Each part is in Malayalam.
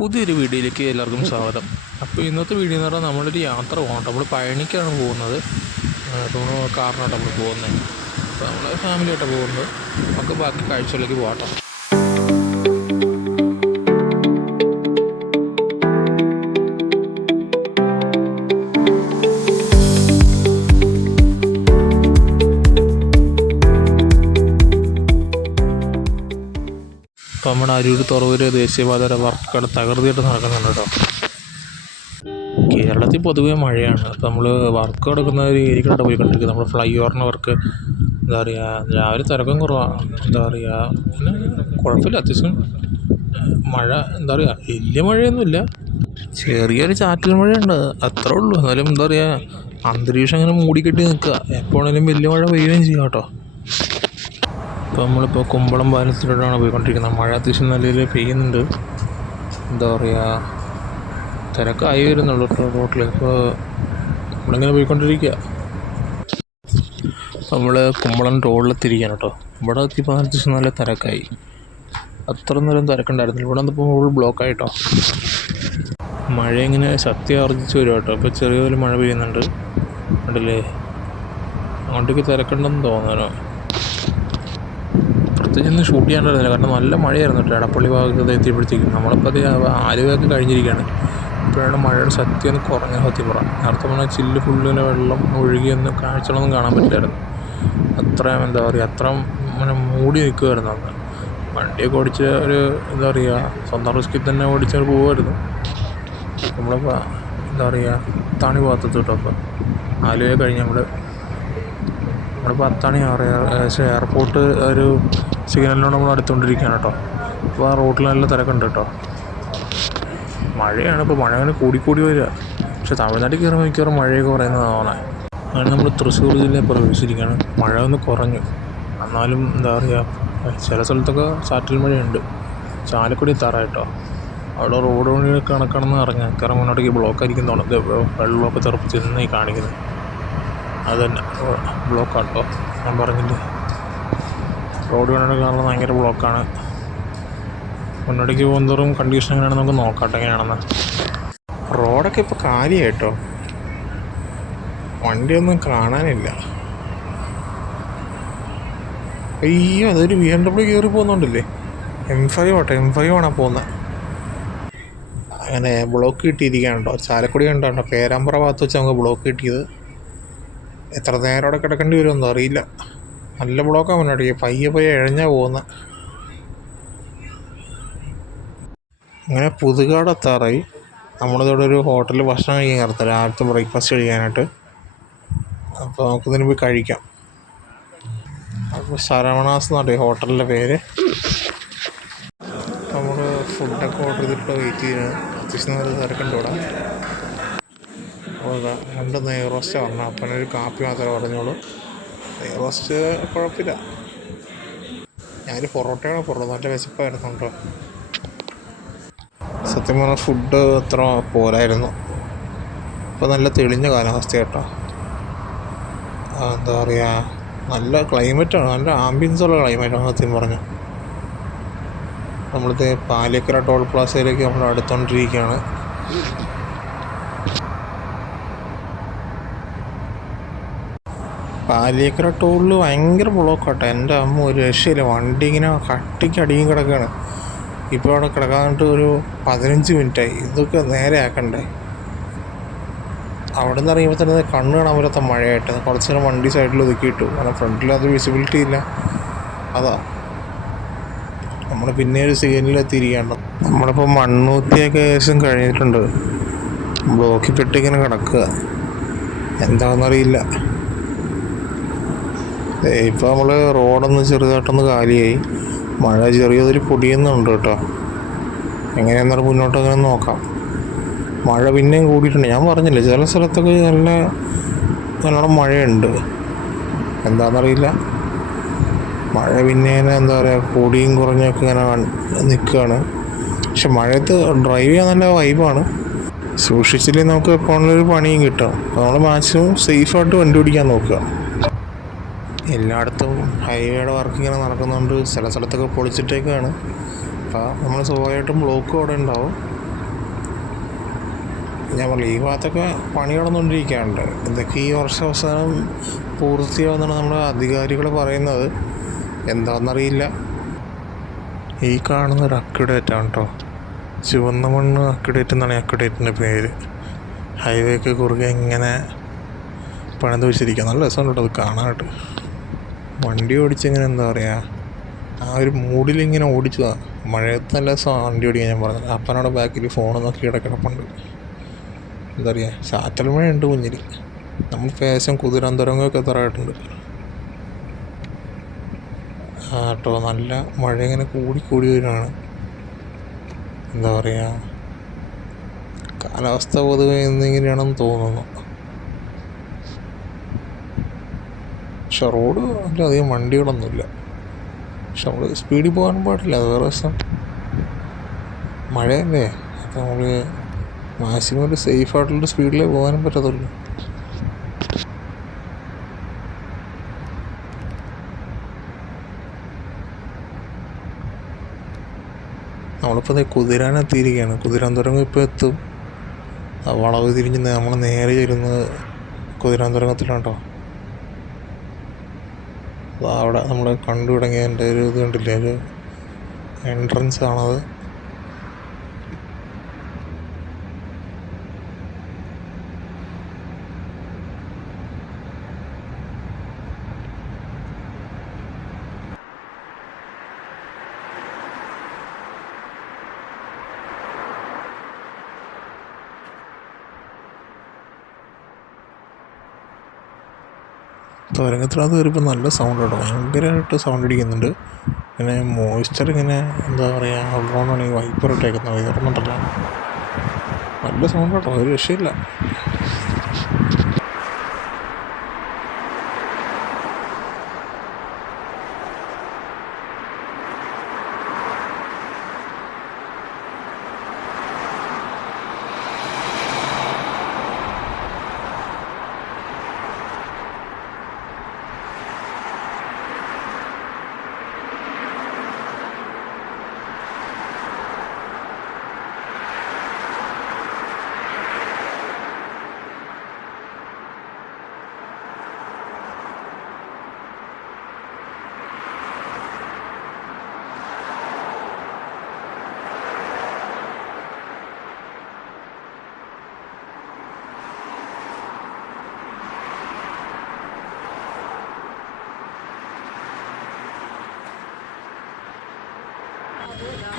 പുതിയൊരു വീഡിയോയിലേക്ക് എല്ലാവർക്കും സ്വാഗതം. അപ്പോൾ ഇന്നത്തെ വീഡിയോ എന്ന് പറഞ്ഞാൽ നമ്മളൊരു യാത്ര പോകണം നമ്മൾ പഴനിക്കാണ് പോകുന്നത്. കാറിനാണ് നമ്മൾ പോകുന്നത്. അപ്പോൾ നമ്മൾ ഫാമിലിയായിട്ടാണ് പോകുന്നത്. നമുക്ക് ബാക്കി കാഴ്ചകളിലേക്ക് പോകട്ടോ നമ്മുടെ അരൂർ തുറവൂർ ദേശീയപാതയുടെ വർക്കുകൾ തകൃതിയായിട്ട് നടക്കുന്നുണ്ട് കേട്ടോ. കേരളത്തിൽ പൊതുവേ മഴയാണ്. അപ്പോൾ നമ്മൾ വർക്ക് നടക്കുന്ന ഒരു ഏരിയയിലാണ് പോയിക്കൊണ്ടിരിക്കുന്നത് നമ്മൾ ഫ്ലൈ ഓവറിന്റെ വർക്ക് എന്താ പറയുക രാവിലെ തിരക്കം കുറവാണ് എന്താ പറയുക പിന്നെ കുഴപ്പമില്ല. അത്യാവശ്യം മഴ എന്താ പറയുക വലിയ മഴയൊന്നുമില്ല. ചെറിയൊരു ചാറ്റൽ മഴയുണ്ട്. അത്രേ ഉള്ളൂ. എന്നാലും എന്താ പറയുക അന്തരീക്ഷം ഇങ്ങനെ മൂടിക്കെട്ടി നിൽക്കുക. എപ്പോഴെങ്കിലും വലിയ മഴ പെയ്യുകയും ചെയ്യാം കേട്ടോ. ഇപ്പോൾ നമ്മളിപ്പോൾ കുമ്പളം പാലത്തിലൂടെയാണ് പോയിക്കൊണ്ടിരിക്കുന്നത്. മഴ അത്യാവശ്യം നല്ല പെയ്യുന്നുണ്ട്. എന്താ പറയുക തിരക്കായി വരുന്നുള്ളൂ റോട്ടിൽ ഇപ്പോൾ നമ്മളിങ്ങനെ പോയിക്കൊണ്ടിരിക്കുക നമ്മൾ കുമ്പളം റോഡിലെത്തിരിക്കുകയാണ് കേട്ടോ. ഇവിടെ എത്തിയപ്പോൾ അത്യാവശ്യം നല്ല തിരക്കായി. അത്ര നേരം തിരക്കുണ്ടായിരുന്നില്ല. ഇവിടെ നിന്നിപ്പോൾ ഫുൾ ബ്ലോക്ക് ആയിട്ടോ മഴ ഇങ്ങനെ ശക്തി ആർജിച്ച് വരും കേട്ടോ. ഇപ്പോൾ ചെറിയ മഴ പെയ്യുന്നുണ്ട്. കണ്ടില്ലേ? അങ്ങോട്ടേക്ക് തിരക്കുണ്ടെന്ന് തോന്നുന്നു. പ്രത്യേകിച്ച് ഷൂട്ട് ചെയ്യാണ്ടായിരുന്നില്ല കാരണം നല്ല മഴയായിരുന്നു കേട്ടോ. എടപ്പള്ളി ഭാഗത്ത് എത്തിയപ്പോഴത്തേക്കും നമ്മളിപ്പോൾ അത് ആലുവയൊക്കെ കഴിഞ്ഞിരിക്കുകയാണ്. ഇപ്പോഴാണ് മഴയുടെ ശക്തി ഒന്ന് കുറഞ്ഞ സത്യം പറ. നേരത്തെ പറഞ്ഞാൽ ചില്ല് ഫുള്ളിന് വെള്ളം ഒഴുകിയൊന്നും കാഴ്ചകളൊന്നും കാണാൻ പറ്റില്ലായിരുന്നു. അത്രയും എന്താ പറയുക അത്രയും ഇങ്ങനെ മൂടി നിൽക്കുമായിരുന്നു അന്ന്. വണ്ടിയൊക്കെ ഓടിച്ച് ഒരു എന്താ പറയുക സ്വന്തം റിസ്കിൽ തന്നെ ഓടിച്ച് പോകുമായിരുന്നു നമ്മളിപ്പോൾ എന്താ പറയുക തണി ഭാഗത്തെത്തി കേട്ടോ അപ്പോൾ ആലുവയെ കഴിഞ്ഞ് നമ്മൾ നമ്മളിപ്പോൾ അത്താണി പക്ഷേ എയർപോർട്ട് ഒരു സിഗ്നലിനോട് നമ്മൾ അടുത്തുകൊണ്ടിരിക്കുകയാണ് കേട്ടോ. അപ്പോൾ ആ റോട്ടിൽ നല്ല തിരക്കുണ്ട് കേട്ടോ. മഴയാണ് ഇപ്പോൾ മഴ അങ്ങനെ കൂടിക്കൂടി വരിക. പക്ഷേ തമിഴ്നാട്ടിൽ കയറുമ്പോൾ മിക്കവാറും മഴയൊക്കെ പറയുന്നതാണ് തോന്നുന്നത് അങ്ങനെ നമ്മൾ തൃശ്ശൂർ ജില്ലയിൽ പ്രവേശിച്ചിരിക്കുകയാണ്. മഴ ഒന്ന് കുറഞ്ഞു. എന്നാലും എന്താ പറയുക ചില സ്ഥലത്തൊക്കെ ചാറ്റൽ മഴയുണ്ട്. ചാലക്കുടി തറ കേട്ടോ. അവിടെ റോഡ് പണി കണക്കാണെന്ന് അറിഞ്ഞാൽ കാരണം മുന്നോട്ടേക്ക് ബ്ലോക്ക് തോന്നുന്നത് വെള്ളമൊക്കെ തെറപ്പിച്ച് നിന്നായി കാണിക്കുന്നത്. അത് തന്നെ ബ്ലോക്കാണ് കേട്ടോ ഞാൻ പറഞ്ഞില്ലേ? റോഡ് പണിയുടെ കാരണം ഭയങ്കര ബ്ലോക്കാണ്. മുന്നോട്ടേക്ക് പോകുന്നതോറും കണ്ടീഷൻ എങ്ങനെയാണെന്ന് നമുക്ക് നോക്കാട്ടെ എങ്ങനെയാണെന്ന്. റോഡൊക്കെ ഇപ്പോൾ കാര്യമായിട്ടോ വണ്ടിയൊന്നും കാണാനില്ല. അയ്യോ അതൊരു ബി എം ഡബ്ല്യു കയറി പോകുന്നുണ്ടല്ലേ? M five auto M five ആണോ പോകുന്നത് അങ്ങനെ ബ്ലോക്ക് കിട്ടിയിരിക്കുകയാണ് കേട്ടോ. ചാലക്കുടി കണ്ടോ പേരാമ്പ്ര ഭാഗത്ത് വെച്ച് നമുക്ക് ബ്ലോക്ക് കിട്ടിയത്. എത്ര നേരം അവിടെ കിടക്കേണ്ടി വരുമെന്നോ അറിയില്ല. നല്ല ബ്ലോക്കാണ് മുന്നോട്ട്. പയ്യെ പയ്യെ ഇഴഞ്ഞാ പോകുന്നത് അങ്ങനെ പുതുകാട് എത്താറായി നമ്മളിതോടെ ഒരു ഹോട്ടലിൽ ഭക്ഷണം കഴിക്കാൻ ഇറത്താം രാവിലത്തെ ബ്രേക്ക്ഫാസ്റ്റ് കഴിക്കാനായിട്ട്. അപ്പോൾ നമുക്കിതിന് പോയി കഴിക്കാം. അപ്പോൾ ശരവണാസ് എന്നാണ് ഹോട്ടലിന്റെ പേര്. നമ്മൾ ഫുഡൊക്കെ ഓർഡർ ചെയ്തിട്ട് വെയിറ്റ് ചെയ്യുന്നത് അത്യാവശ്യം നല്ല തിരക്കുണ്ട് ഇവിടെ. അപ്പോൾ രണ്ട് നെയ് റോസ്റ്റ് പറഞ്ഞു ഒരു കാപ്പി മാത്രമേ പറഞ്ഞോളൂ നെയ് റോസ്റ്റ് കുഴപ്പമില്ല. ഞാൻ പൊറോട്ടയാണ് പൊറോട്ട നല്ല വിശപ്പായിരുന്നു കേട്ടോ സത്യം പറഞ്ഞാൽ ഫുഡ് അത്ര പോരായിരുന്നു. അപ്പോൾ നല്ല തെളിഞ്ഞ കാലാവസ്ഥ കേട്ടോ എന്താ പറയുക നല്ല ക്ലൈമറ്റാണ് നല്ല ആംബിയൻസ് ഉള്ള ക്ലൈമറ്റാണ് സത്യം പറഞ്ഞു. നമ്മളിത് പാലിക്കര ടോൾ പ്ലാസയിലേക്ക് നമ്മൾ അടുത്തോണ്ടിരിക്കുകയാണ്. പാലിയേക്കര ടോളിൽ ഭയങ്കര ബ്ലോക്കാട്ടോ എന്റെ അമ്മ ഒരു രക്ഷയില്ല. വണ്ടി ഇങ്ങനെ കട്ടിക്ക് അടിയും കിടക്കുകയാണ് ഇപ്പോൾ അവിടെ കിടക്കാനായിട്ട് ഒരു പതിനഞ്ച് മിനിറ്റായി. ഇതൊക്കെ നേരെ ആക്കണ്ടേ? അവിടെ നിന്ന് ഇറങ്ങിയപ്പോൾ തന്നെ കണ്ണ് കാണാൻ പറ്റാത്ത മഴയായിട്ട്. കുറച്ച് നേരം വണ്ടി സൈഡിൽ ഒതുക്കിയിട്ടു. കാരണം ഫ്രണ്ടിൽ അത് വിസിബിലിറ്റി ഇല്ല. അതാ. നമ്മൾ പിന്നെ ഒരു സിഗ്നലിലെത്തിയിരിക്കുകയാണ് നമ്മളിപ്പോൾ മണ്ണൂത്തിയൊക്കെ ഏകദേശം കഴിഞ്ഞിട്ടുണ്ട്. ബ്ലോക്കിൽ പെട്ടിങ്ങനെ കിടക്കുക. എന്താണെന്നറിയില്ല ഇപ്പോൾ നമ്മൾ റോഡൊന്ന് ചെറുതായിട്ടൊന്ന് കാലിയായി. മഴ ചെറിയതൊരു പൊടിയുന്നുണ്ട് കേട്ടോ. എങ്ങനെയാണെന്നാൽ മുന്നോട്ട് അങ്ങനെ നോക്കാം. മഴ പിന്നെയും കൂടിയിട്ടുണ്ട്. ഞാൻ പറഞ്ഞില്ലേ ചില സ്ഥലത്തൊക്കെ നല്ല നല്ലോണം മഴയുണ്ട്. എന്താണെന്നറിയില്ല മഴ പിന്നെ എന്താ പറയുക കൂടിയും കുറഞ്ഞൊക്കെ ഇങ്ങനെ നിൽക്കുകയാണ് പക്ഷെ മഴയത്ത് ഡ്രൈവ് ചെയ്യാൻ നല്ല വൈബാണ്. സൂക്ഷിച്ചില്ലെങ്കിൽ നമുക്ക് എപ്പോഴുള്ളൊരു പണിയും കിട്ടും. അപ്പോൾ നമ്മൾ മാക്സിമം സേഫായിട്ട് വണ്ടി ഓടിക്കാൻ നോക്കുക. എല്ലായിടത്തും ഹൈവേയുടെ വർക്ക് ഇങ്ങനെ നടക്കുന്നുണ്ട് ചില സ്ഥലത്തൊക്കെ പൊളിച്ചിട്ടേക്കാണ്. അപ്പോൾ നമ്മൾ സ്വാഭാവികമായിട്ടും ബ്ലോക്കും അവിടെ ഉണ്ടാവും. ഞാൻ പറഞ്ഞു ഈ ഭാഗത്തൊക്കെ പണി നടന്നുകൊണ്ടിരിക്കുകയുണ്ട് ഇതൊക്കെ ഈ വർഷം അവസാനം പൂർത്തിയാവുന്നതാണ് നമ്മുടെ അധികാരികൾ പറയുന്നത്. എന്താണെന്നറിയില്ല ഈ കാണുന്ന ഒരു ആണ് കേട്ടോ ചുവന്ന മണ്ണ് അക്യുഡേറ്റ് എന്നാണ് അക്യുഡേറ്റിന്റെ പേര്. ഹൈവേക്ക് കുറുകെ ഇങ്ങനെ പണിത് വെച്ചിരിക്കുക നല്ല രസമുണ്ട് അത് കാണാനായിട്ട്. വണ്ടി ഓടിച്ചിങ്ങനെ എന്താ പറയുക ആ ഒരു മൂഡിലിങ്ങനെ ഓടിച്ചതാണ് മഴയത്ത് നല്ല രസമാണ് വണ്ടി ഓടിക്കാൻ ഞാൻ പറഞ്ഞത്. അപ്പനോടെ ബാക്കിൽ ഫോൺ നോക്കി കിടക്കിടപ്പുണ്ട് എന്താ പറയുക ചാറ്റൽ മഴയുണ്ട് കുഞ്ഞിൽ നമ്മൾ ഫേശം കുതിരാന്തരങ്ങൊക്കെ തറയായിട്ടുണ്ട് ആ കേട്ടോ നല്ല മഴ ഇങ്ങനെ കൂടി കൂടി വരുവാണ് എന്താ പറയുക കാലാവസ്ഥ പൊതുവെ എന്നിങ്ങനെയാണെന്ന് തോന്നുന്നു. പക്ഷെ റോഡ് അധികം വണ്ടികളൊന്നുമില്ല. പക്ഷെ നമ്മൾ സ്പീഡിൽ പോകാൻ പാടില്ല. അത് വേറെ പ്രശ്നം. മഴയല്ലേ? അപ്പം നമ്മൾ മാക്സിമം ഒരു സേഫ് ആയിട്ടുള്ള സ്പീഡിലേ പോകാനും പറ്റത്തുള്ളൂ. നമ്മളിപ്പോൾ ദേ കുതിരാനെത്തിയിരിക്കുകയാണ് കുതിരാന്തുരങ്ങം ഇപ്പോൾ എത്തും. വളവ് തിരിഞ്ഞ് നമ്മൾ നേരെ ചെല്ലുന്നത് കുതിരാന്തുരങ്ങത്തിലാണ് കേട്ടോ അതാ അവിടെ നമ്മൾ കണ്ടു തുടങ്ങിയതിന്റെ ഒരു ഇത് കണ്ടില്ലേ? ഒരു എൻട്രൻസ് ആണത്. തുരങ്കത്തിനകത്ത് കയറിയപ്പോൾ നല്ല സൗണ്ട് കേട്ടോ. ഭയങ്കരമായിട്ട് സൗണ്ട് അടിക്കുന്നുണ്ട് പിന്നെ മോയ്സ്ചർ ഇങ്ങനെ എന്താ പറയുക ഉള്ളതുകൊണ്ടാണ് ഈ വൈപ്പർ ഇട്ടേക്കുന്നത് വൈപ്പറുന്നുണ്ടല്ലോ നല്ല സൗണ്ട് കേട്ടോ. ഒരു രക്ഷയില്ല.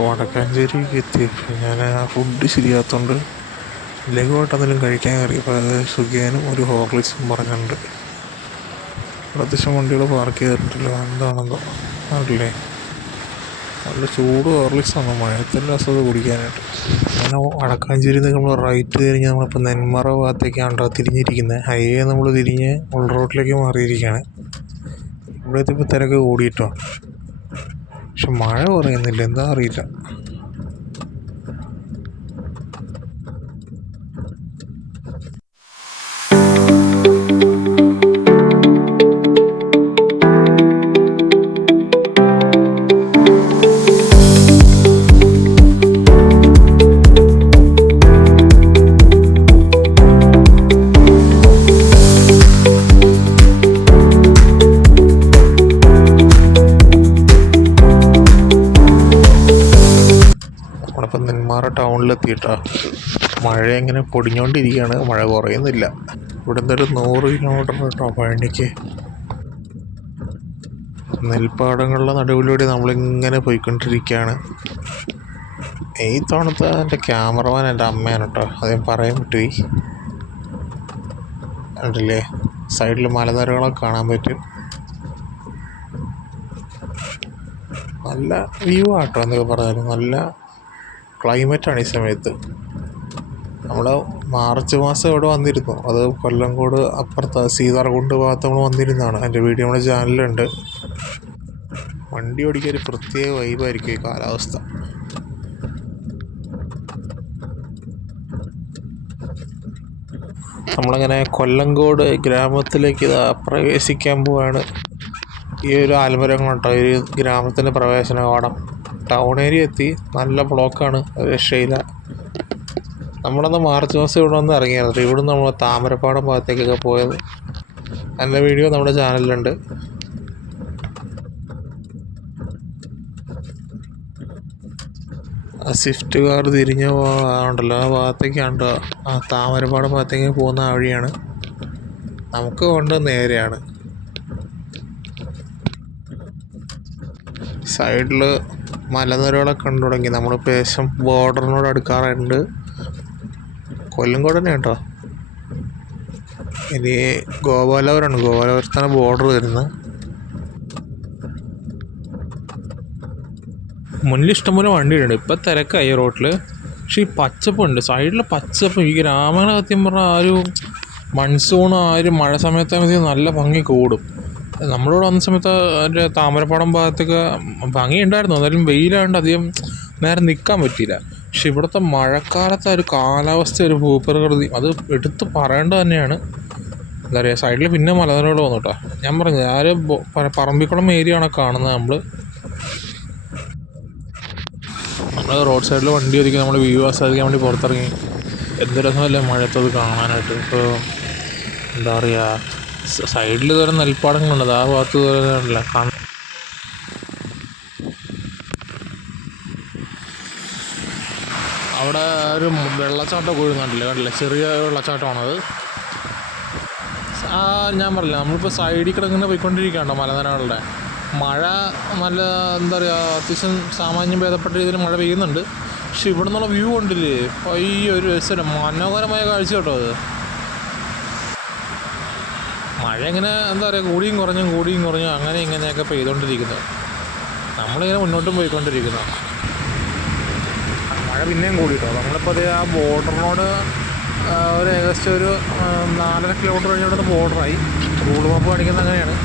വടക്കാഞ്ചേരിക്ക് എത്തിയപ്പോൾ ഞാൻ ആ ഫുഡ് ശരിയാത്തോണ്ട് ലഘുവായിട്ട് എന്തെങ്കിലും കഴിക്കാൻ കയറിയപ്പോൾ അത് സുഖിയനും ഒരു ഹോർലിക്സും പറഞ്ഞിട്ടുണ്ട്. ഇവിടെ അത്യാവശ്യം വണ്ടികൾ പാർക്ക് ചെയ്തിട്ടുണ്ടല്ലോ എന്താണെന്തോ ആണല്ലേ? നല്ല ചൂട് ഹോർലിക്സാണ്. മഴത്തിന്റെ അസുഖം കുടിക്കാനായിട്ട്. അങ്ങനെ വടക്കാഞ്ചേരി നമ്മൾ റൈറ്റ് തിരിഞ്ഞ് നമ്മളിപ്പോൾ നെന്മറ ഭാഗത്തേക്കാണ് തിരിഞ്ഞിരിക്കുന്നത് ഹൈവേ നമ്മൾ തിരിഞ്ഞ് ഉൾ റോഡിലേക്ക് മാറിയിരിക്കുകയാണ് ഇവിടെ എത്തിയപ്പോൾ തിരക്ക് കൂടിയിട്ടോ? പക്ഷെ മഴ കുറയുന്നില്ല. എന്താ ടൗണിലെത്തിയിട്ടാ മഴ ഇങ്ങനെ പൊടിഞ്ഞുകൊണ്ടിരിക്കുകയാണ് മഴ കുറയുന്നില്ല. ഇവിടുന്ന് ഒരു നൂറ് കിലോമീറ്റർ കേട്ടോ പഴനിക്ക്. നെൽപ്പാടങ്ങളുടെ നടുവിലൂടെ നമ്മളിങ്ങനെ പോയിക്കൊണ്ടിരിക്കുകയാണ് ഈ തവണത്തെ എന്റെ ക്യാമറമാൻ എന്റെ അമ്മയാണ് കേട്ടോ. ഞാൻ പറയാൻ പറ്റുപോയി കണ്ടില്ലേ? സൈഡിൽ മലനിരകളൊക്കെ കാണാൻ പറ്റും. നല്ല വ്യൂ ആട്ടോ എന്നൊക്കെ പറഞ്ഞാലും. നല്ല ക്ലൈമറ്റാണ് ഈ സമയത്ത്. നമ്മൾ മാർച്ച് മാസം ഇവിടെ വന്നിരുന്നു. അത് കൊല്ലംകോട് അപ്പുറത്ത് സീതാർകുണ്ട് ഭാഗത്ത് നമ്മൾ വന്നിരുന്നതാണ്. എന്റെ വീഡിയോ നമ്മുടെ ചാനലിലുണ്ട്. വണ്ടി ഓടിക്കാൻ ഒരു പ്രത്യേക വൈബായിരിക്കും ഈ കാലാവസ്ഥ. നമ്മളങ്ങനെ കൊല്ലംകോട് ഗ്രാമത്തിലേക്ക് ഇതാ പ്രവേശിക്കാൻ പോവാണ്. ഈ ഒരു ആൽമരം കേട്ടോ ഈ ഗ്രാമത്തിന്റെ പ്രവേശന കവാടം ടൗൺ ഏരിയ എത്തി. നല്ല ബ്ലോക്കാണ് രക്ഷയില നമ്മളന്ന് മാർച്ച് മാസം ഇവിടെ വന്ന് ഇറങ്ങിയായിരുന്നു. ഇവിടെ നമ്മൾ താമരപ്പാടം ഭാഗത്തേക്കൊക്കെ പോയത്. നല്ല വീഡിയോ നമ്മുടെ ചാനലിലുണ്ട്. ആ സ്വിഫ്റ്റ് കാർ തിരിഞ്ഞ ഉണ്ടല്ലോ. ആ ഭാഗത്തേക്കാണ് ആ താമരപ്പാടം ഭാഗത്തേക്ക് പോകുന്ന ആ വഴിയാണ്. നമുക്ക് കൊണ്ട് നേരെയാണ്. സൈഡിൽ മലനിരകളൊക്കെ കണ്ടു തുടങ്ങി. നമ്മളിപ്പോൾ ഏകദേശം ബോർഡറിനോട് അടുക്കാറുണ്ട് കൊല്ലംകോട് തന്നെ കേട്ടോ ഇനി ഗോപാലപുരമാണ്. ഗോപാലപുരത്താണ് ബോർഡർ വരുന്നത്. മുന്നിൽ ഇഷ്ടംപോലെ വണ്ടിയുണ്ട് ഇപ്പം തിരക്കായി റോട്ടിൽ പക്ഷേ ഈ പച്ചപ്പുണ്ട്. സൈഡിൽ പച്ചപ്പ്. ഈ ഗ്രാമങ്ങളെ സത്യം പറഞ്ഞാൽ ആ ഒരു മൺസൂൺ ആ ഒരു മഴ സമയത്താകുമ്പോഴത്തേക്കും നല്ല ഭംഗി കൂടും. നമ്മളിവിടെ വന്ന സമയത്ത് അതിന്റെ താമരപ്പാടം ഭാഗത്തൊക്കെ ഭംഗി ഉണ്ടായിരുന്നു എന്നാലും വെയിലായതുകൊണ്ട് അധികം നേരം നിൽക്കാൻ പറ്റിയില്ല. പക്ഷെ ഇവിടുത്തെ മഴക്കാലത്തെ ഒരു കാലാവസ്ഥ ഒരു ഭൂപ്രകൃതി അത് എടുത്ത് പറയേണ്ടത് തന്നെയാണ്. എന്താ പറയുക സൈഡിൽ പിന്നെ മലനിരകൾ വന്നു കേട്ടോ ഞാൻ പറഞ്ഞു ഞാൻ പറമ്പിക്കുളം ഏരിയ ആണ് കാണുന്നത് നമ്മൾ നമ്മൾ റോഡ് സൈഡിൽ വണ്ടി ഒതുക്കി നമ്മൾ വ്യൂ ആസ്വദിക്കാൻ വേണ്ടി പുറത്തിറങ്ങി. എന്ത് രസമല്ലേ മഴയത്തത് കാണാനായിട്ട്. ഇപ്പോൾ എന്താ പറയുക സൈഡിൽ ഇതുവരെ നെൽപ്പാടങ്ങളുണ്ട്. ആ ഭാഗത്ത് ഇതുവരെ കാണാൻ അവിടെ ഒരു വെള്ളച്ചാട്ടം ഒഴുകുന്നുണ്ടല്ലേ? കണ്ടില്ലേ? ചെറിയ വെള്ളച്ചാട്ടമാണത്. ആ ഞാൻ പറഞ്ഞില്ല നമ്മളിപ്പോൾ സൈഡിൽ കിടങ്ങനെ പോയിക്കൊണ്ടിരിക്കുകയാണോ മലനിരകളുടെ. മഴ നല്ല എന്താ പറയുക അത്യാവശ്യം സാമാന്യം ഭേദപ്പെട്ട രീതിയിൽ മഴ പെയ്യുന്നുണ്ട്. പക്ഷെ ഇവിടെ നിന്നുള്ള വ്യൂ ഉണ്ടില്ലേ ഈ ഒരു മനോഹരമായ കാഴ്ച കേട്ടോ അത്. മഴ ഇങ്ങനെ എന്താ പറയുക കൂടിയും കുറഞ്ഞും കൂടിയും കുറഞ്ഞും അങ്ങനെ ഇങ്ങനെയൊക്കെ പെയ്തുകൊണ്ടിരിക്കുന്നത് നമ്മളിങ്ങനെ മുന്നോട്ടും പോയിക്കൊണ്ടിരിക്കുന്നു. മഴ പിന്നെയും കൂടി കേട്ടോ നമ്മളിപ്പോൾ അതേ ആ ബോർഡറിനോട് ഒരു ഏകദേശം ഒരു നാലര കിലോമീറ്റർ കഴിഞ്ഞിട്ട് ബോർഡറായി. റൂൾ മാപ്പ് കാണിക്കുന്നത് അങ്ങനെയാണ്.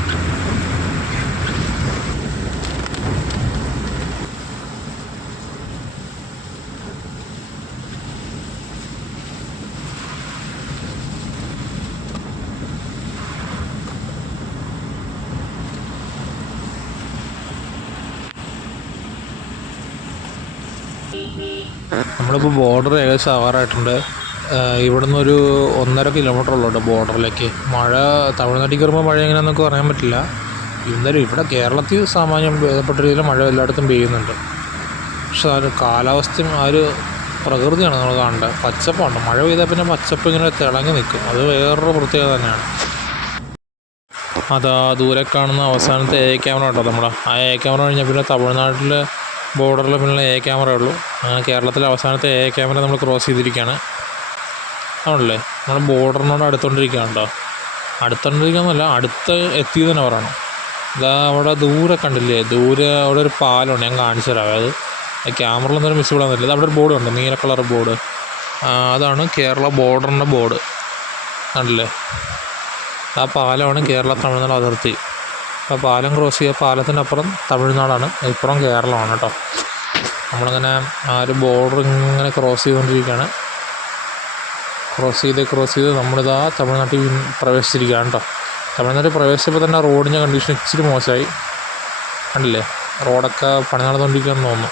നമ്മളിപ്പോൾ ബോർഡർ ഏകദേശം ആവാറായിട്ടുണ്ട്. ഇവിടുന്ന് ഒരു ഒന്നര കിലോമീറ്റർ ഉള്ളൂ ബോർഡറിലേക്ക് മഴ തമിഴ്നാട്ടിൽ കയറുമ്പോൾ മഴ എങ്ങനെയാണെന്നൊക്കെ പറയാൻ പറ്റില്ല. എന്നാലും ഇവിടെ കേരളത്തിൽ സാമാന്യം ഭേദപ്പെട്ട രീതിയിൽ മഴ എല്ലായിടത്തും പെയ്യുന്നുണ്ട്. പക്ഷെ ആ ഒരു കാലാവസ്ഥയും ആ ഒരു പ്രകൃതിയാണ് നമ്മൾ കാണേണ്ടത്. പച്ചപ്പാണ്. മഴ പെയ്താൽ പിന്നെ പച്ചപ്പ് ഇങ്ങനെ തിളങ്ങി നിൽക്കും. അത് വേറൊരു പ്രത്യേകത തന്നെയാണ്. അതാ ദൂരെ കാണുന്ന അവസാനത്തെ എ ക്യാമറ ഉണ്ടോ നമ്മുടെ ആ എ ക്യാമറ കഴിഞ്ഞാൽ പിന്നെ തമിഴ്നാട്ടിൽ ബോർഡറിൽ പിന്നെ എ ക്യാമറ ഉള്ളൂ. കേരളത്തിലെ അവസാനത്തെ എ ക്യാമറ നമ്മൾ ക്രോസ് ചെയ്തിരിക്കുകയാണ്. ആണല്ലേ? നമ്മൾ ബോർഡറിനോട് അടുത്തോണ്ടിരിക്കുകയാണ് കേട്ടോ അടുത്തോണ്ടിരിക്കുകയെന്നല്ല അടുത്ത് എത്തി തന്നെ പറയണം. ഇതാ അവിടെ ദൂരെ കണ്ടില്ലേ? ദൂരെ അവിടെ ഒരു പാലമുണ്ട്. ഞാൻ കാണിച്ചു തരാം. അത് ക്യാമറയിൽ ഒന്നും വിസിബിൾ ആകുന്നില്ല അവിടെ ഒരു ബോർഡ് ഉണ്ട്. നീല കളർ ബോർഡ് അതാണ് കേരള ബോർഡറിന്റെ ബോർഡ് കണ്ടില്ലേ? ആ പാലമാണ് കേരള തമിഴ്നാട് അതിർത്തി. അപ്പോൾ പാലം ക്രോസ് ചെയ്യുക പാലത്തിനപ്പുറം തമിഴ്നാടാണ്. ഇപ്പുറം കേരളമാണ് കേട്ടോ. നമ്മളിങ്ങനെ ആ ഒരു ബോർഡർ ഇങ്ങനെ ക്രോസ് ചെയ്തുകൊണ്ടിരിക്കുകയാണ്. ക്രോസ് ചെയ്ത് ക്രോസ് ചെയ്ത് നമ്മളിതാ തമിഴ്നാട്ടിൽ പ്രവേശിച്ചിരിക്കുകയാണ് കേട്ടോ. തമിഴ്നാട്ടിൽ പ്രവേശിച്ചപ്പോൾ തന്നെ റോഡിന്റെ കണ്ടീഷൻ ഇച്ചിരി മോശമായി. കണ്ടില്ലേ? റോഡൊക്കെ പണി നടന്നുകൊണ്ടിരിക്കുകയെന്ന് തോന്നുന്നു.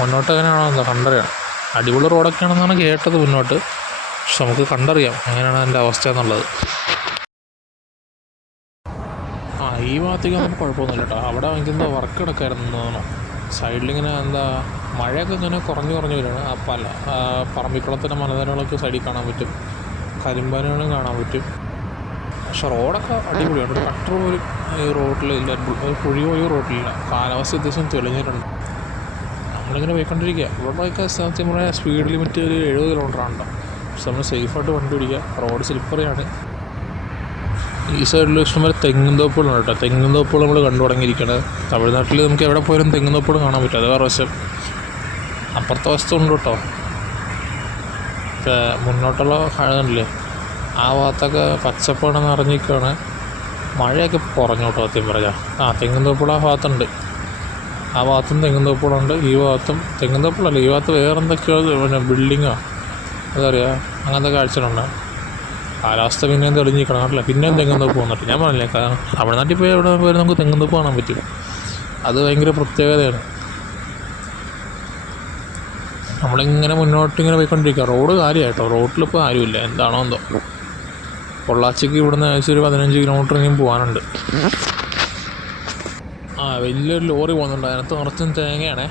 മുന്നോട്ട് എങ്ങനെയാണോ എന്താ കണ്ടറിയാം. അടിപൊളി റോഡൊക്കെയാണെന്നാണ് കേട്ടത് മുന്നോട്ട്. പക്ഷെ നമുക്ക് കണ്ടറിയാം എങ്ങനെയാണ് അതിന്റെ അവസ്ഥ എന്നുള്ളത് ആ ഈ ഭാഗത്തേക്ക് നമുക്ക് കുഴപ്പമൊന്നുമില്ല കേട്ടോ. അവിടെ എനിക്ക് എന്തോ വർക്ക് എടുക്കായിരുന്നു തോന്നുന്നു. സൈഡിലിങ്ങനെ എന്താ മഴയൊക്കെ ഇങ്ങനെ കുറഞ്ഞു കുറഞ്ഞു വരികയാണ്. ആ പല പറമ്പിക്കുളത്തിന്റെ മലനിരകളൊക്കെ സൈഡിൽ കാണാൻ പറ്റും. കരിമ്പാനുകളും കാണാൻ പറ്റും. പക്ഷെ റോഡൊക്കെ അടിപൊളിയാണ്. ഒരു കട്ടർ പോലും ഈ റോഡിലില്ല ഒരു കുഴി പോലും റോഡിലില്ല കാലാവസ്ഥ അത്യാവശ്യം തെളിഞ്ഞിട്ടുണ്ട്. നമ്മളിങ്ങനെ പോയിക്കൊണ്ടിരിക്കുക. ഇവിടെയൊക്കെ സത്യം പറഞ്ഞാൽ സ്പീഡ് ലിമിറ്റ് ഒരു എഴുപത് കിലോമീറ്റർ ആണല്ലോ പക്ഷെ നമ്മൾ സേഫായിട്ട് വണ്ടി ഓടിക്കുക. റോഡ് സ്ലിപ്പറിയാണ് ഈ സൈഡിൽ ഇഷ്ടംപോലെ തെങ്ങും തോപ്പുകളാണ് കേട്ടോ. തെങ്ങും തോപ്പുകൾ നമ്മൾ കണ്ടു തുടങ്ങിയിരിക്കുകയാണ് തമിഴ്നാട്ടിൽ നമുക്ക് എവിടെ പോയാലും തെങ്ങും തോപ്പുകൾ കാണാൻ പറ്റും. അത് വേറെ വശം. അപ്പുറത്തെ വശത്തും ഉണ്ട് കേട്ടോ. മുന്നോട്ടുള്ള കണ്ടില്ലേ? ആ ഭാഗത്തൊക്കെ പച്ചപ്പാണ് നിറഞ്ഞിരിക്കുകയാണ് മഴയൊക്കെ കുറഞ്ഞു കേട്ടോ സത്യം പറയാം ആ തെങ്ങും തോപ്പുകൾ ആ ഭാഗത്തുണ്ട്. ആ ഭാഗത്തും തെങ്ങും തോപ്പുകളുണ്ട്. ഈ ഭാഗത്തും തെങ്ങും തോപ്പുകളല്ല ഈ ഭാഗത്ത് വേറെ എന്തൊക്കെയോ പിന്നെ ബിൽഡിങ്ങോ അതറിയാം? അങ്ങനത്തെ കാഴ്ചകളുണ്ട്. കാലാവസ്ഥ പിന്നെയും തെളിഞ്ഞിരിക്കണം കേട്ടില്ല പിന്നെയും തെങ്ങുന്തോപ്പ് വന്നിട്ട്. ഞാൻ പറഞ്ഞില്ലേ തമിഴ്നാട്ടിൽ പോയി എവിടെ പോയാലും നമുക്ക് തെങ്ങുന്തോപ്പ് കാണാൻ പറ്റും. അത് ഭയങ്കര പ്രത്യേകതയാണ്. നമ്മളിങ്ങനെ മുന്നോട്ട് ഇങ്ങനെ പോയിക്കൊണ്ടിരിക്കുക. റോഡ് കാര്യമായിട്ടോ റോഡിലിപ്പോൾ ആരുമില്ല. എന്താണോ എന്തോ. പൊള്ളാച്ചിക്ക് ഇവിടുന്ന് ഏകദേശം ഒരു പതിനഞ്ച് കിലോമീറ്റർ ഇനിയും പോകാനുണ്ട്. ആ വലിയൊരു ലോറി പോകുന്നുണ്ട്. അതിനകത്ത് നിറച്ചും തേങ്ങയാണേ.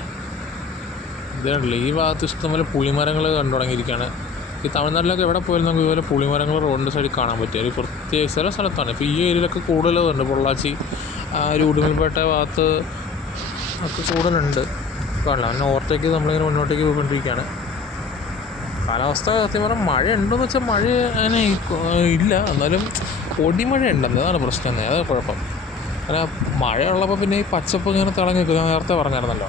ഇതേ ഈ ഭാഗത്ത് ഇഷ്ടംപോലെ പുളിമരങ്ങൾ കണ്ടു തുടങ്ങിയിരിക്കുകയാണ് ഈ തമിഴ്നാട്ടിലൊക്കെ എവിടെ പോയാലും നമുക്ക് ഇതുപോലെ പുളിമരങ്ങൾ റോഡിന്റെ സൈഡിൽ കാണാൻ പറ്റും. ഒരു പ്രത്യേക ചില സ്ഥലത്താണ്. ഇപ്പോൾ ഈ ഏരിയയിലൊക്കെ കൂടുതലുണ്ട്. പൊള്ളാച്ചി ആ ഒരു ഉടുമ്പൽപേട്ട ഭാഗത്ത് ഒക്കെ കൂടുതലുണ്ട്. കാണില്ല പിന്നെ ഓർത്തേക്ക് നമ്മളിങ്ങനെ മുന്നോട്ടേക്ക് പോയിക്കൊണ്ടിരിക്കുകയാണ്. കാലാവസ്ഥ സത്യം പറഞ്ഞാൽ മഴ ഉണ്ടോയെന്ന് വെച്ചാൽ മഴ അങ്ങനെ ഇല്ല. എന്നാലും പൊടിമഴ ഉണ്ടെന്ന് അതാണ് പ്രശ്നം. അതാണ് കുഴപ്പം. അല്ല മഴ ഉള്ളപ്പോൾ പിന്നെ ഈ പച്ചപ്പ് ഇങ്ങനെ തിളങ്ങി നേരത്തെ പറഞ്ഞായിരുന്നല്ലോ.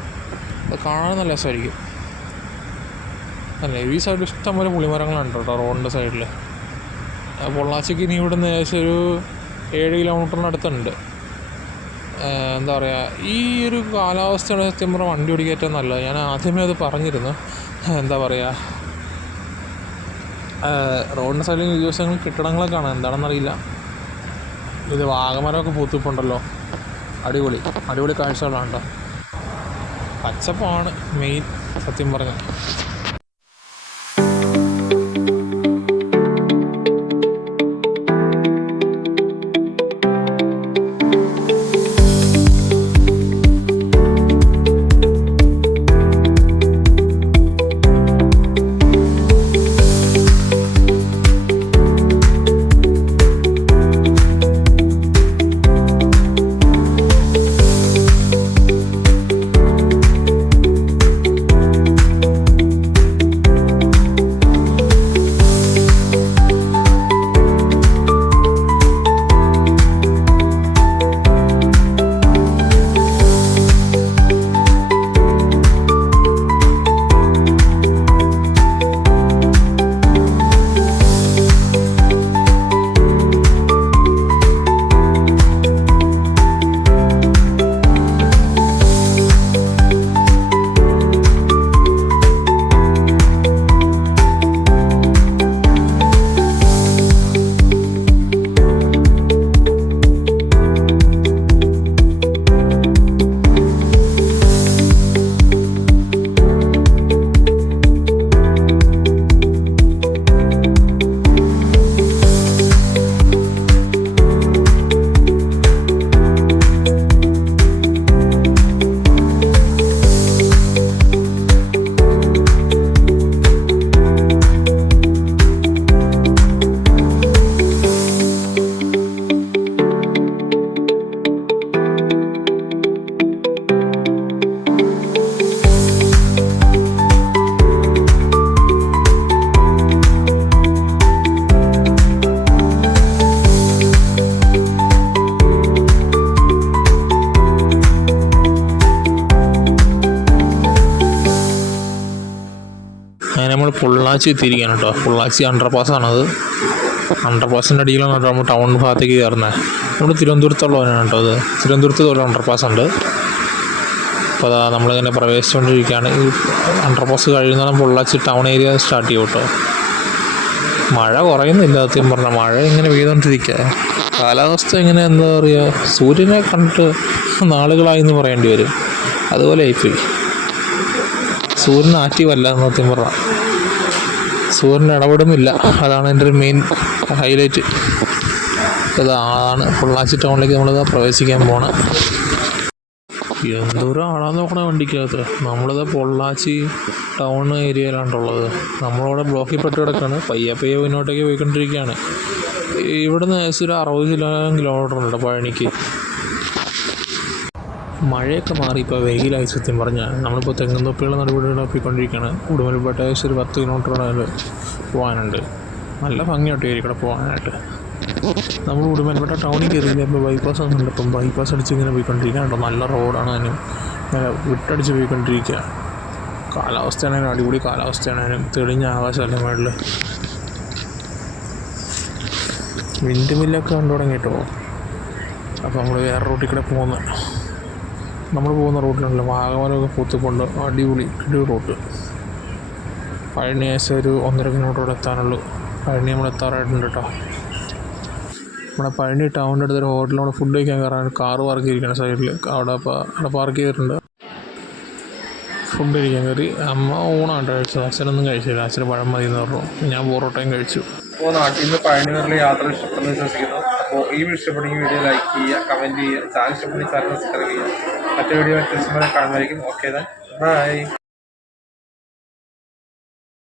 അത് കാണാൻ നല്ല രസമായിരിക്കും. അല്ലേ? ഈ സൈഡിൽ ഇഷ്ടംപോലെ പുളിമരങ്ങളുണ്ട് കേട്ടോ റോഡിന്റെ സൈഡിൽ പൊള്ളാച്ചിക്ക് ഇനി ഇവിടെ നിന്ന് ഏകദേശം ഒരു ഏഴ് കിലോമീറ്ററിനടുത്തുണ്ട് എന്താ പറയുക ഈ ഒരു കാലാവസ്ഥയാണ് സത്യം പറഞ്ഞാൽ വണ്ടി ഓടിക്കുക ഏറ്റവും നല്ലത്. ഞാൻ ആദ്യമേ അത് പറഞ്ഞിരുന്നു. എന്താ പറയുക റോഡിന്റെ സൈഡിൽ ഈ ദിവസങ്ങളിൽ കെട്ടിടങ്ങളൊക്കെ കാണാം. എന്താണെന്നറിയില്ല ഇത് വാഗമരമൊക്കെ പൂത്തിപ്പുണ്ടല്ലോ. അടിപൊളി അടിപൊളി കാഴ്ചകളാണ് കേട്ടോ. പച്ചപ്പാണ് മെയിൻ സത്യം പറഞ്ഞാൽ പൊള്ളാച്ചി എത്തിയിരിക്കുകയാണ് കേട്ടോ പൊള്ളാച്ചി അണ്ടർ പാസിന്റെ അടിയിലാണ് കേട്ടോ നമ്മൾ ടൗൺ ഭാഗത്തേക്ക് കയറുന്നത് നമ്മൾ തിരുവനന്തപുരത്തുള്ളവനാണ് കേട്ടോ അത്. തിരുവനന്തപുരത്ത് ഒരു അണ്ടർപാസ് ഉണ്ട്. അപ്പോൾ അതാ നമ്മളിങ്ങനെ പ്രവേശിച്ചുകൊണ്ടിരിക്കുകയാണ് ഈ അണ്ടർ പാസ് കഴിയുന്നതാണ് പൊള്ളാച്ചി ടൗൺ ഏരിയ സ്റ്റാർട്ട് ചെയ്യും കേട്ടോ. മഴ കുറയുന്നില്ല സത്യം പറഞ്ഞാൽ മഴ ഇങ്ങനെ പെയ്തുകൊണ്ടിരിക്കുക കാലാവസ്ഥ ഇങ്ങനെ എന്താ പറയുക സൂര്യനെ കണ്ടിട്ട് നാളുകളായി എന്ന് പറയേണ്ടി വരും. അതുപോലെ ആയിപ്പോയി. സൂര്യൻ ആക്റ്റീവല്ല എന്ന് സത്യം പറഞ്ഞാൽ സൂര്യൻ ഇടപെടുന്നില്ല. അതാണ് എന്റെ ഒരു മെയിൻ ഹൈലൈറ്റ് അതാണ് പൊള്ളാച്ചി ടൗണിലേക്ക് നമ്മളിത് പ്രവേശിക്കാൻ പോണ. എന്തോരം ആളാന്ന് നോക്കണ വണ്ടിക്കകത്ത്. നമ്മളിത് പൊള്ളാച്ചി ടൗൺ ഏരിയയിലാണുള്ളത് നമ്മളിവിടെ ബ്ലോക്കിൽ പെട്ട് കിടക്കുകയാണ് പയ്യെ പയ്യെ മുന്നോട്ടേക്ക് പോയിക്കൊണ്ടിരിക്കുകയാണ്. ഇവിടുന്ന് ഏകദേശം ഒരു അറുപത് കിലോ കിലോമീറ്റർ ഉണ്ട് പഴനിക്ക്. മഴയൊക്കെ മാറി ഇപ്പോൾ വെയിലായി സത്യം പറഞ്ഞാൽ. നമ്മളിപ്പോൾ തെങ്ങും തൊപ്പിയുള്ള നടുപടികളെ പോയിക്കൊണ്ടിരിക്കുകയാണ്. ഉടുമൽപേട്ട ഏകദേശം ഒരു പത്ത് കിലോമീറ്ററോളം പോകാനുണ്ട്. നല്ല ഭംഗിയായിട്ട് ആയിരിക്കണം പോകാനായിട്ട്. നമ്മൾ ഉടുമൽപേട്ട ടൗണിൽ കയറിയില്ല ഇപ്പോൾ ബൈപ്പാസ് ഒന്നുമില്ല ഇപ്പം ബൈപ്പാസ് അടിച്ച് ഇങ്ങനെ പോയിക്കൊണ്ടിരിക്കുകയാണ് കേട്ടോ. നല്ല റോഡാണ് അതിന്. ഇങ്ങനെ വിട്ടടിച്ച് പോയിക്കൊണ്ടിരിക്കുക. കാലാവസ്ഥയാണെങ്കിലും അടിപൊളി കാലാവസ്ഥയാണെങ്കിലും തെളിഞ്ഞ ആകാശമല്ലേ മേളിൽ വിൻഡ് മില്ലൊക്കെ കണ്ടു തുടങ്ങി കേട്ടോ. അപ്പോൾ നമ്മൾ വേറെ റൂട്ടിൽ കൂടെ പോകുന്നത് നമ്മൾ പോകുന്ന റൂട്ടിലുള്ള വാഗമനൊക്കെ പൂത്തിക്കൊണ്ട് അടിപൊളി അടിപൊളി റൂട്ട്. പഴനി ഏകദേശം ഒരു ഒന്നര കിലോമീറ്ററോടെ എത്താനുള്ളൂ. പഴനി നമ്മൾ എത്താറായിട്ടുണ്ട് കേട്ടോ നമ്മുടെ പഴനി ടൗണിന്റെ അടുത്തൊരു ഹോട്ടലിൽ ഫുഡ് കഴിക്കാൻ കയറാൻ കാർ പാർക്ക് ചെയ്തിരിക്കണം സൈഡിൽ അവിടെ അവിടെ പാർക്ക് ചെയ്തിട്ടുണ്ട്. ഫുഡ് കഴിക്കാൻ കയറി. അമ്മ ഊണാണ് കഴിച്ചത്. അച്ഛനൊന്നും കഴിച്ചില്ല. അച്ഛന് പഴം മതി എന്ന് പറഞ്ഞു. ഞാൻ പൊറോട്ടയും കഴിച്ചു. അപ്പോൾ നാട്ടിൽ നിന്ന് പഴനിവരിലെ യാത്ര ഇഷ്ടപ്പെടുന്നു വിശ്വസിക്കുന്നു. അപ്പോൾ ഈ ഇഷ്ടപ്പെടുമെങ്കിൽ വീഡിയോ ലൈക്ക് ചെയ്യുക കമന്റ് ചെയ്യുക ചാനൽ ഇഷ്ടപ്പെടുന്ന ചാനൽ സബ്സ്ക്രൈബ് ചെയ്യുക. മറ്റു വീഡിയോ കാണുമായിരിക്കും ഓക്കെ ബൈ